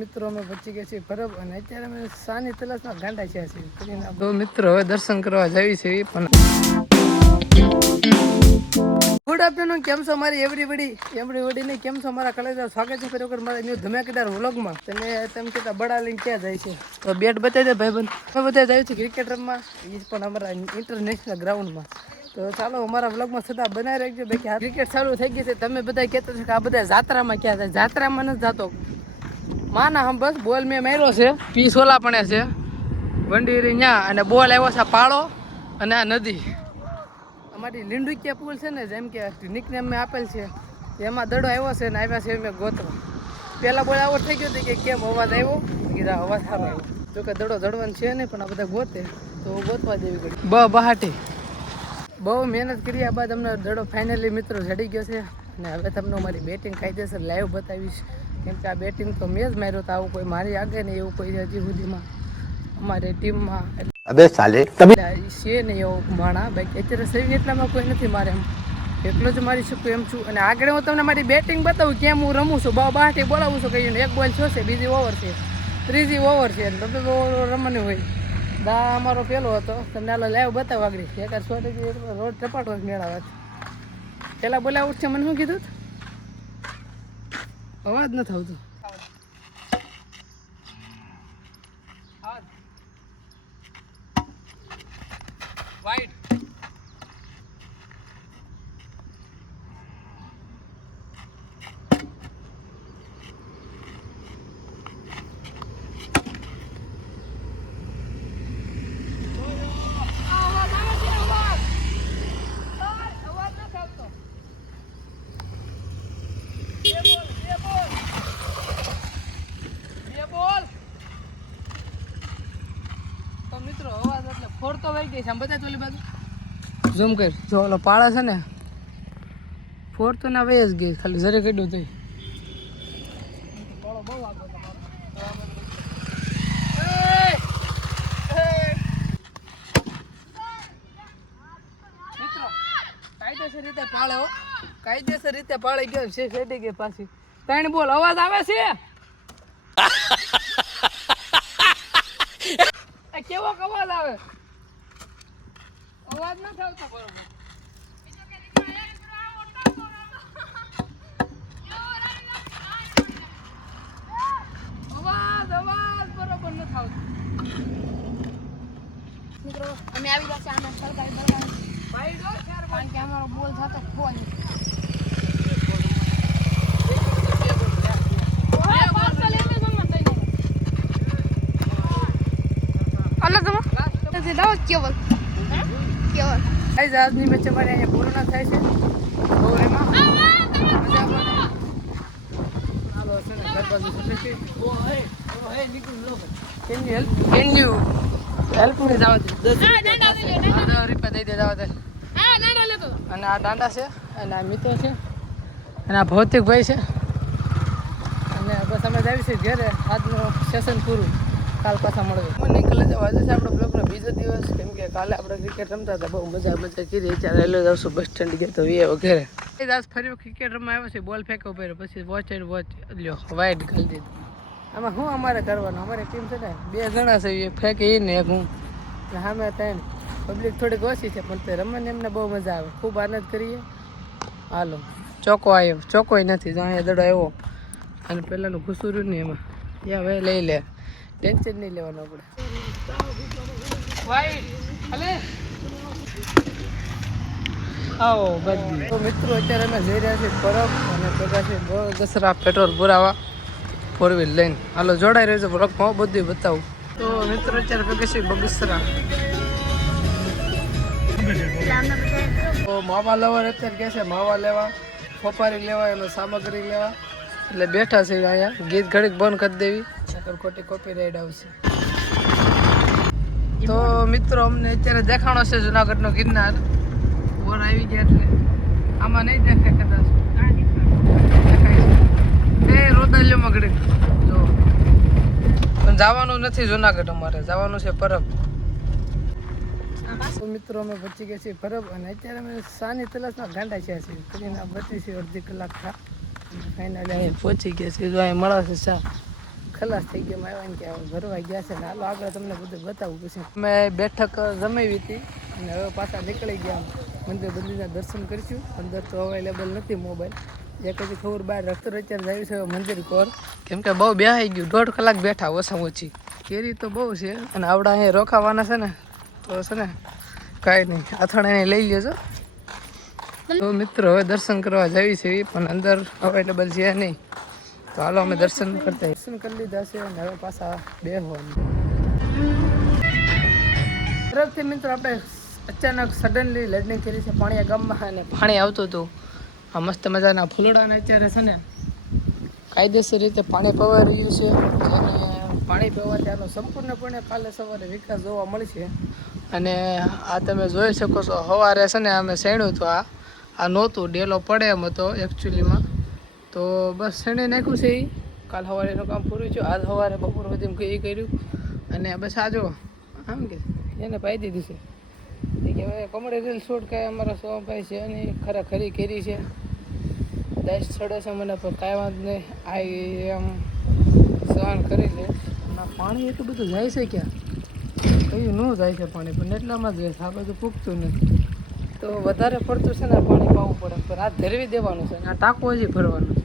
મિત્રો અમે પહોંચી ગયા છીએ પરબ અને અત્યારે અમે સાની તલાશમાં ગાંડા છીએ તો મિત્રો હવે દર્શન કરવા જઈએ છીએ પણ ગુડ આફ્ટરનૂન, કેમ છો મારી એવરીબડી ને કેમ છો મારા કલેજા? સ્વાગત છે ફરી વખત મારા ન્યૂ ધમાકેદાર વ્લોગમાં. તમે કહેતા બડા લઈને ક્યાં જાય છે તો બેટ બતાવી દે ભાઈબંધ. અમે બધા જાય છે ક્રિકેટ રમવા, એ પણ અમારા ઇન્ટરનેશનલ ગ્રાઉન્ડમાં. તો ચાલો અમારા વ્લોગમાં સદા બનાવી રાખજો. બાકી આ ક્રિકેટ ચાલુ થઈ ગઈ છે. તમે બધા કહેતા છો કે આ બધા જાત્રામાં ક્યાં જાય? જાત્રામાં નથી જતો માના. હમ બસ બોલ મેં માર્યો છે, પીસ ઓલા પણ છે વંડીરી ન્યા, અને બોલ આવ્યો છે પાળો અને આ નદી. અમારી લીંડુકિયા પુલ છે ને, જેમ કે નિકનેમ મેં આપેલ છે, એમાં દડો આવ્યો છે ને આવ્યા છે મેં ગોતવા. પહેલાં બોલ આવો થઈ ગયો હતો કે કેમ અવાજ આવ્યો, કીધા અવાજ સારો આવ્યો. જોકે દડો દડવાનું છે નહીં, પણ આ બધા ગોતે તો ગોતવા દેવી પડી. બહાટી બહુ મહેનત કર્યા બાદ અમને દડો ફાઇનલી મિત્રો જડી ગયો છે. અને હવે તમને મારી બેટિંગ કાયદેસર લાઈવ બતાવીશ, કેમ કે આ બેટિંગ તો મેં જ માર્યો તો આવું કોઈ મારી આગળ નહીં એવું કોઈ હજી સુધીમાં અમારી ટીમમાં અબે સાલે તમે છે નહીં એવું માણા. બાકી અત્યારે સહી એટલામાં કોઈ નથી મારે, એમ એટલો જ મારી શકું એમ છું. અને આગળ હું તમને મારી બેટિંગ બતાવું કેમ હું રમું છું. બહાટી બોલાવું છું કહીને એક બોલ છો છે, બીજી ઓવર છે, ત્રીજી ઓવર છે, બબે ઓવર રમવાની હોય. દા અમારો પેલો હતો, તમને આલો લાઈવ બતાવ આગળ. એક છોટી રોડ ટપાટો મેળાવા પેલા બોલાવું છે. મને શું કીધું? અવાજ નથી આવતો. વાઈડ મિત્રો અવાજ એટલે ફોર તો વહી ગઈ છે. આમ બધા ચોલી બાજુ ઝૂમ કર. જો ઓલો પાળા છે ને, ફોર તો ના વહી જ ગઈ, ખાલી જરે કાઢ્યું થઈ. પાળો બહુ આગળ મિત્રો કાયદેસર રીતે પાળે હો, કાયદેસર રીતે પાળે ગયો છે. ફેટી ગઈ પાછી. ત્રણ બોલ અવાજ આવે છે. કેવો અવાજ આવે? અવાજ નથી આવતો બરોબર. અવાજ બરોબર નથી આવતો. મિત્રો અમે આવી ગયા છે આના સરકારી દરબાર ભાઈ જો ચાર કારણ કે અમારો બોલ થતો ફોન કેવલ આજની મેચ અમારે અહીંયા પૂર્ણ થાય છે. બહુ એમાં મજા હેલ્પ મી જવા દે. 10 રૂપિયા દઈ દે જવા દે. અને આ દાંડા છે, અને આ મિત્રો છે, અને આ ભૌતિકભાઈ છે. અને બસ અમે જ આવી છીએ ઘરે. આજનું સેશન પૂરું, કાલ પાછા મળવે. મને નીકળે જવા આજે છે આપણો બ્લોગનો બીજો દિવસ, કેમ કે કાલે આપણે ક્રિકેટ રમતા હતા, બહુ મજા કરી. અત્યારે રેલવે આવશું બસ સ્ટેન્ડ ગયા તો વગેરે. આજ ફરી ક્રિકેટ રમવા આવ્યો છે, બોલ ફેંકવો પડ્યો, પછી વોચ એન્ડ વોચ લ્યો વાઇડ કરી દીધું. આમાં શું અમારે કરવાનું? અમારી ટીમ છે ને 2 જણા છે, એ ફેંકે એ ને એક હું, સામે 3. પબ્લિક થોડીક ઓછી છે, પણ તે રમવાની એમને બહુ મજા આવે. ખૂબ આનંદ કરીએ. હાલો ચોકો આવ્યો, ચોકોય નથી જો અહીંયા દડો આવ્યો. અને પહેલાંનું ઘૂસું રહ્યું ને એમાં ત્યાં હવે લઈ લે, ટેન્શન નહીં લેવાનું આપણે. આવો બધી તો મિત્રો અત્યારે અમે જઈ રહ્યા છીએ પરબ, અને ભેગા છે દસરા પેટ્રોલ પુરાવા 4 વ્હીલ લઈને. હાલો જોડાઈ રહ્યો છે બ્લોગમાં, બધું બતાવું. તો મિત્રો અત્યારે ભેગા છે બગસરા. તો માવા લેવા અત્યારે કહે છે, માવા લેવા, ફોપારી લેવા, એનો સામગ્રી લેવા, એટલે બેઠા છે અહીંયા. ગીત ઘડીક બંધ કરી દેવી, ખોટી કોપી રાઈડ આવશે. તો મિત્રો અમને અત્યારે દેખાણો છે જુનાગઢનો ગિરનાર. બોર આવી ગયા એટલે આમાં નહીં દેખાય કદાચ. દેખાય છે એ રોદાલીઓમાં ઘડીક જો. પણ જવાનું નથી જુનાગઢ, અમારે જવાનું છે પરબ. તો મિત્રો અમે પહોંચી ગયા છીએ પરબ, અને અત્યારે અમે સાની તલાશમાં ગાંડા છીએ. કરીને 32 અડધી કલાક થા ફાઇનલી અહીંયા પહોંચી ગયા છીએ. જો અહીંયા મળે છે ચા, ખલાસ થઈ ગયા આવ્યા ને કે હવે ભરવા ગયા છે ને હાલો આગળ તમને બધું બતાવું પછી અમે બેઠક જમાવી હતી અને હવે પાછા નીકળી ગયા મંદિરના દર્શન કરીશું. અંદર તો અવેલેબલ નથી મોબાઈલ એક હજી ખબર બહાર રસ્તો અત્યારે જાય છે મંદિર કોર કેમ કે બહુ બેહાઈ ગયું 1.5 કલાક બેઠા ઓછામાં ઓછી. કેરી તો બહુ છે અને આવડા અહીંયા રોકાવાના છે ને તો છે ને કાંઈ નહીં અથાણા લઈ લેજો. તો મિત્રો હવે દર્શન કરવા જઈએ છીએ પણ અંદર અવેલેબલ છે નહીં તો હાલો અમે દર્શન કરતા દર્શન કરી લીધા છે અને હવે પાછા બેસવાનું તરફથી. મિત્રો આપણે અચાનક સડનલી લર્નિંગ કરી છે પાણીયા ગામમાં અને પાણી આવતું હતું. આ મસ્ત મજાના ફૂલડાને અત્યારે છે ને કાયદેસર રીતે પાણી પવાઈ રહ્યું છે અને પાણી પીવાથી આનો સંપૂર્ણપણે કાલે સવારે વિકાસ જોવા મળશે. અને આ તમે જોઈ શકો છો સવારે છે ને અમે શેણ્યું હતું આ નહોતું ડેલો પડે એમ હતો એકચ્યુઅલીમાં તો બસ શેણી નાખ્યું છે. એ કાલ સવારે એનું કામ પૂરું થયું. આજ સવારે બપોર સુધી એ કર્યું અને બસ આ જો આમ કે એને પાઈ દીધી છે કે હવે કમળે રીલ શૂટ કાંઈ અમારા સોભાઈ છે અને ખરી કરી છે દાઈસ ચડે છે મને પણ કાંઈ વાંધો નહીં આ એમ સહન કરી લે. પાણી એટલું બધું જાય છે ક્યાં કયું ન જાય છે પાણી પણ એટલામાં જ જાય છે આ બધું પૂગતું નથી તો વધારે પડતું છે ને પાણી પાવું પડે પણ આ ધરવી દેવાનું છે અને આ ટાંકો હજી ભરવાનું છે.